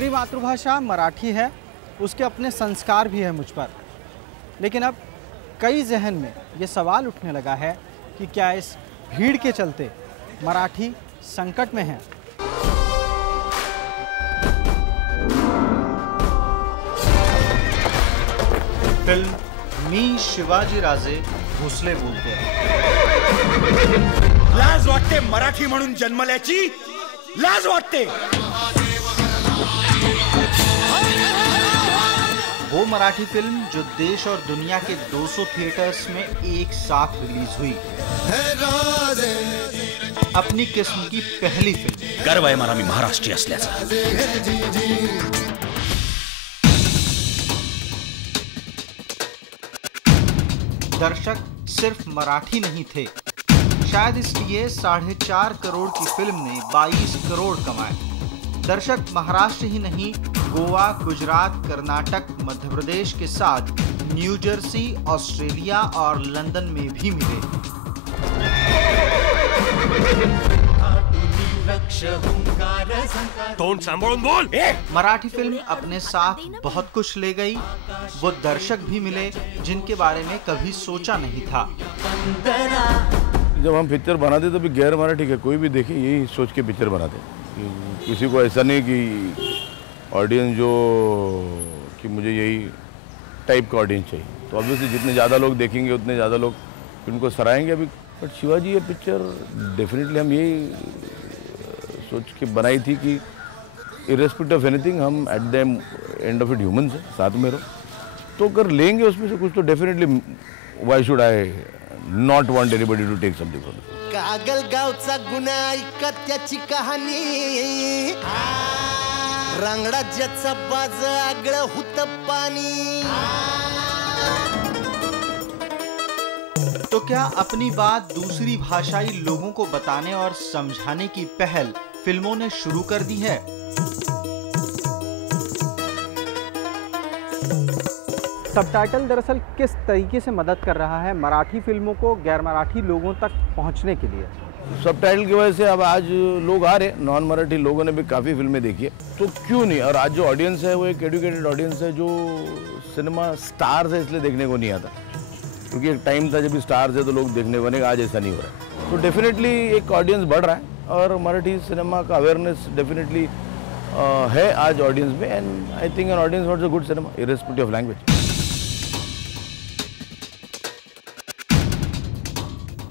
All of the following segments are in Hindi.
मेरी मातृभाषा मराठी है, उसके अपने संस्कार भी है मुझ पर। लेकिन अब कई जहन में ये सवाल उठने लगा है कि क्या इस भीड़ के चलते मराठी संकट में है। फिल्म मी शिवाजी राजे भोसले बोलते लाज वाटते मराठी म्हणून जन्मल्याची, लाज वाटते। वो मराठी फिल्म जो देश और दुनिया के 200 थिएटर्स में एक साथ रिलीज हुई, अपनी किस्म की पहली फिल्म। गर्व आहे मला मी महाराष्ट्रीय असल्याचा। दर्शक सिर्फ मराठी नहीं थे, शायद इसलिए 4.5 करोड़ की फिल्म ने 22 करोड़ कमाए। दर्शक महाराष्ट्र ही नहीं, गोवा, गुजरात, कर्नाटक, मध्य प्रदेश के साथ न्यू जर्सी, ऑस्ट्रेलिया और लंदन में भी मिले। तोंड सांभाळून बोल। मराठी फिल्म अपने साथ बहुत कुछ ले गई। वो दर्शक भी मिले जिनके बारे में कभी सोचा नहीं था। जब हम पिक्चर बनाते तो भी गैर मराठी का कोई भी देखे यही सोच के पिक्चर बनाते। किसी को ऐसा नहीं कि ऑडियंस जो कि मुझे यही टाइप का ऑडियंस चाहिए। तो ऑब्वियसली जितने ज़्यादा लोग देखेंगे उतने ज़्यादा लोग उनको सराहेंगे अभी। बट शिवाजी ये पिक्चर डेफिनेटली हम यही सोच के बनाई थी कि इरेस्पेक्टिव ऑफ एनीथिंग हम at the end of it humans हैं, साथ में रहो तो कर लेंगे उसमें से कुछ। तो definitely why should I not want anybody to take something from it. Kagal गावचा गुन्हा ऐका त्याची कहाणी, रंगराज्याचा बाज आगळं हुत पाणी। तो क्या अपनी बात दूसरी भाषाई लोगों को बताने और समझाने की पहल फिल्मों ने शुरू कर दी है? सबटाइटल दरअसल किस तरीके से मदद कर रहा है मराठी फिल्मों को गैर मराठी लोगों तक पहुंचने के लिए? सबटाइटल की वजह से अब आज लोग आ रहे, नॉन मराठी लोगों ने भी काफ़ी फिल्में देखी है, तो क्यों नहीं। और आज जो ऑडियंस है वो एक एजुकेटेड ऑडियंस है जो सिनेमा स्टार्स है इसलिए देखने को नहीं आता, क्योंकि एक टाइम था जब स्टार्स है तो लोग देखने को नहीं, आज ऐसा नहीं हो रहा है। तो डेफिनेटली एक ऑडियंस बढ़ रहा है और मराठी सिनेमा का अवेयरनेस डेफिनेटली है आज ऑडियंस में। And I think an audience wants a good cinema irrespective of language.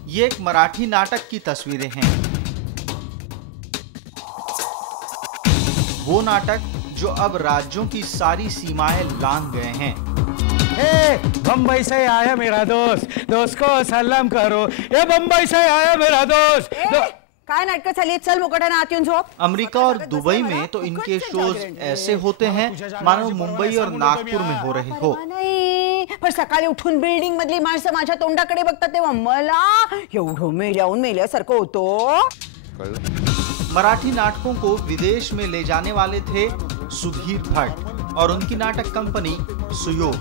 ये एक मराठी नाटक की तस्वीरें हैं। वो नाटक जो अब राज्यों की सारी सीमाएं लांघ गए हैं। बम्बई से आया मेरा दोस्त को सलाम करो। ये बम्बई से आया मेरा दोस्त। काय नाटक चालिए, चल मुकटाने आत येऊन झोप। अमेरिका और दुबई में तो इनके शोज ऐसे होते हैं मानो मुंबई और नागपुर में हो रहे हो। पण सकाळी उठून बिल्डिंग मधली माणसं माझ्या तोंडाकडे बघतात तेव्हा मला एवढं मेल्यासारखं होतं। मराठी नाटकों को विदेश में ले जाने वाले थे सुधीर भट्ट और उनकी नाटक कंपनी सुयोग।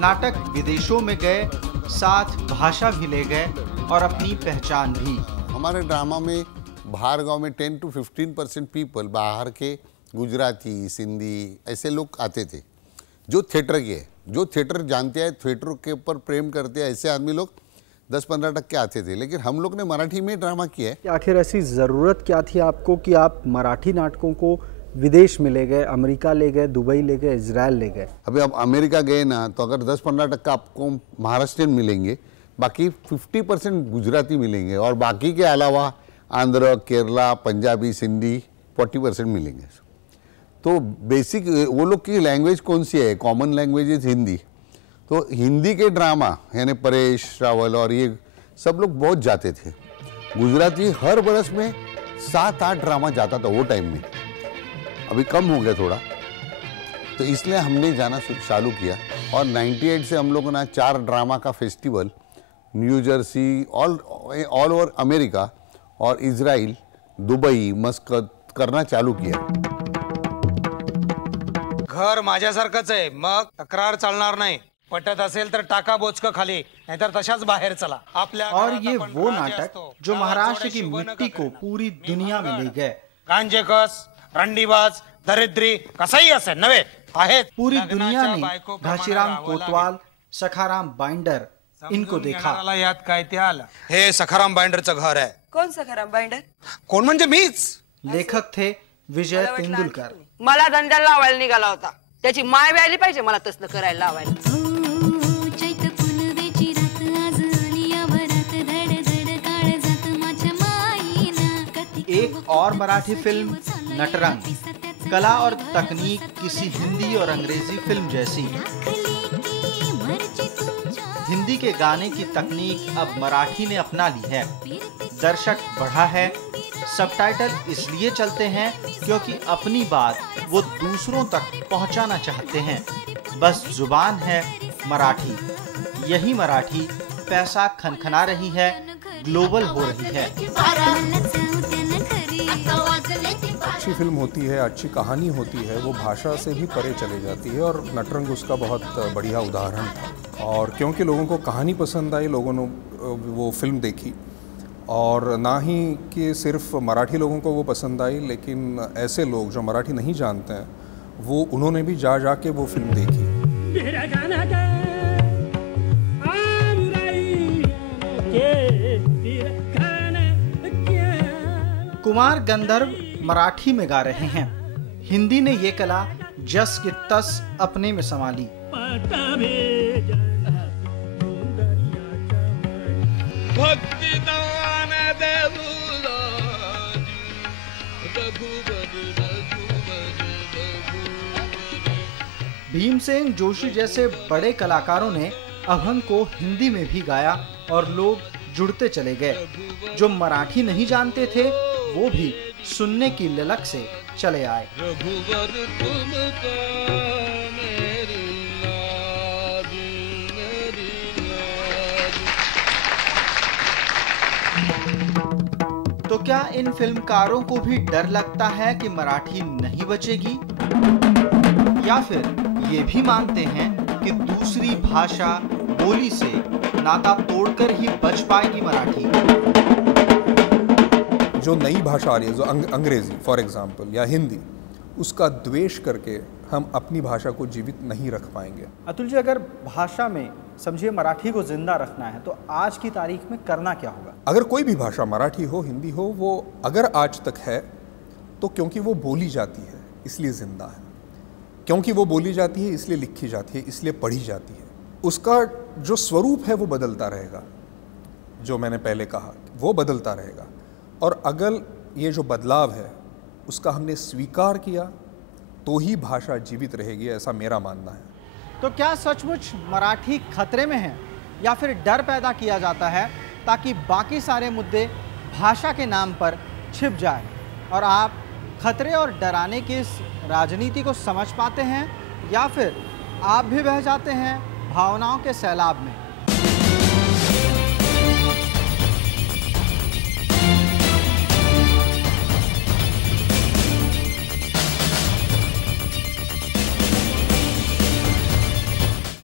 नाटक विदेशों में गए, साथ भाषा भी ले गए और अपनी पहचान भी। हमारे ड्रामा में बाहर गांव में 10 to 15% पीपल बाहर के गुजराती, सिंधी ऐसे लोग आते थे जो थिएटर के हैं, जो थिएटर जानते हैं, थिएटर के ऊपर प्रेम करते हैं, ऐसे आदमी लोग 10-15% आते थे। लेकिन हम लोग ने मराठी में ड्रामा किया है। आखिर ऐसी ज़रूरत क्या थी आपको कि आप मराठी नाटकों को विदेश में ले गए, अमेरिका ले गए, दुबई ले गए, इजराइल ले गए? अभी आप अमेरिका गए ना तो अगर 10-15% आपको महाराष्ट्रियन मिलेंगे, बाकी 50% गुजराती मिलेंगे और बाकी के अलावा आंध्र, केरला, पंजाबी, सिंधी 40% मिलेंगे। तो बेसिक वो लोग की लैंग्वेज कौन सी है? Common language is Hindi. तो हिंदी के ड्रामा यानी परेश रावल और ये सब लोग बहुत जाते थे। गुजराती हर बरस में 7-8 ड्रामा जाता था वो टाइम में, अभी कम हो गया थोड़ा। तो इसलिए हमने जाना चालू किया और 98 से हम लोगों ने 4 ड्रामा का festival new Jersey, all over America और इजराइल, दुबई, मस्कत करना चालू किया। घर माझ्यासारखंच आहे, मग तक्रार चालणार नाही। पटत असेल तर टाका बोचक खाली, नाहीतर तशाच बाहेर चला। आपल्या और ये वो नाटक जो महाराष्ट्र की मिट्टी को पूरी दुनिया में ले गए। गांजेकस, रंडीबाज, दरिद्री कसाही असे नव्हे आहेत. पूरी दुनिया लग्नाच्या ने बायको घाशीराम प्रमाणे कोतवाल, सखाराम बाइंडर इनको देखा. घेणाऱ्याला यात काय ते आलं. हे सखाराम बाइंडरचं घर आहे. कोण सखाराम बाइंडर? कोण म्हणजे मीच. लेखक थे विजय तेंदुलकर. मला धंद्याला लावायला निघाला होता. त्याची माय व्यायली पाहिजे मला तसलं करायला लावायला. एक और मराठी फिल्म नटरंग, कला और तकनीक किसी हिंदी और अंग्रेजी फिल्म जैसी. हिंदी के गाने की तकनीक अब मराठी ने अपना ली है. दर्शक बढ़ा है. सबटाइटल इसलिए चलते हैं क्योंकि अपनी बात वो दूसरों तक पहुंचाना चाहते हैं. बस जुबान है मराठी. यही मराठी पैसा खनखना रही है, ग्लोबल हो रही है. अच्छी फिल्म होती है, अच्छी कहानी होती है, वो भाषा से भी परे चले जाती है और नटरंग उसका बहुत बढ़िया उदाहरण था. और क्योंकि लोगों को कहानी पसंद आई, लोगों ने वो फिल्म देखी. और ना ही कि सिर्फ मराठी लोगों को वो पसंद आई, लेकिन ऐसे लोग जो मराठी नहीं जानते हैं वो उन्होंने भी जा के वो फिल्म देखी. कुमार गंधर्व मराठी में गा रहे हैं. हिंदी ने ये कला जस की तस अपने में संभाली. भीमसेन जोशी जैसे बड़े कलाकारों ने अभंग को हिंदी में भी गाया और लोग जुड़ते चले गए. जो मराठी नहीं जानते थे वो भी सुनने की ललक से चले आए. तो क्या इन फिल्मकारों को भी डर लगता है कि मराठी नहीं बचेगी, या फिर ये भी मानते हैं कि दूसरी भाषा बोली से नाता तोड़कर ही बच पाएगी मराठी? जो नई भाषा आ रही है, जो अंग्रेज़ी फॉर एग्जांपल या हिंदी, उसका द्वेष करके हम अपनी भाषा को जीवित नहीं रख पाएंगे. अतुल जी, अगर भाषा में समझिए मराठी को जिंदा रखना है तो आज की तारीख में करना क्या होगा? अगर कोई भी भाषा, मराठी हो, हिंदी हो, वो अगर आज तक है तो क्योंकि वो बोली जाती है इसलिए जिंदा है. क्योंकि वो बोली जाती है इसलिए लिखी जाती है, इसलिए पढ़ी जाती है. उसका जो स्वरूप है वो बदलता रहेगा. जो मैंने पहले कहा वो बदलता रहेगा. और अगर ये जो बदलाव है उसका हमने स्वीकार किया तो ही भाषा जीवित रहेगी, ऐसा मेरा मानना है. तो क्या सचमुच मराठी खतरे में है, या फिर डर पैदा किया जाता है ताकि बाकी सारे मुद्दे भाषा के नाम पर छिप जाए और आप खतरे और डराने की इस राजनीति को समझ पाते हैं, या फिर आप भी बह जाते हैं भावनाओं के सैलाब में?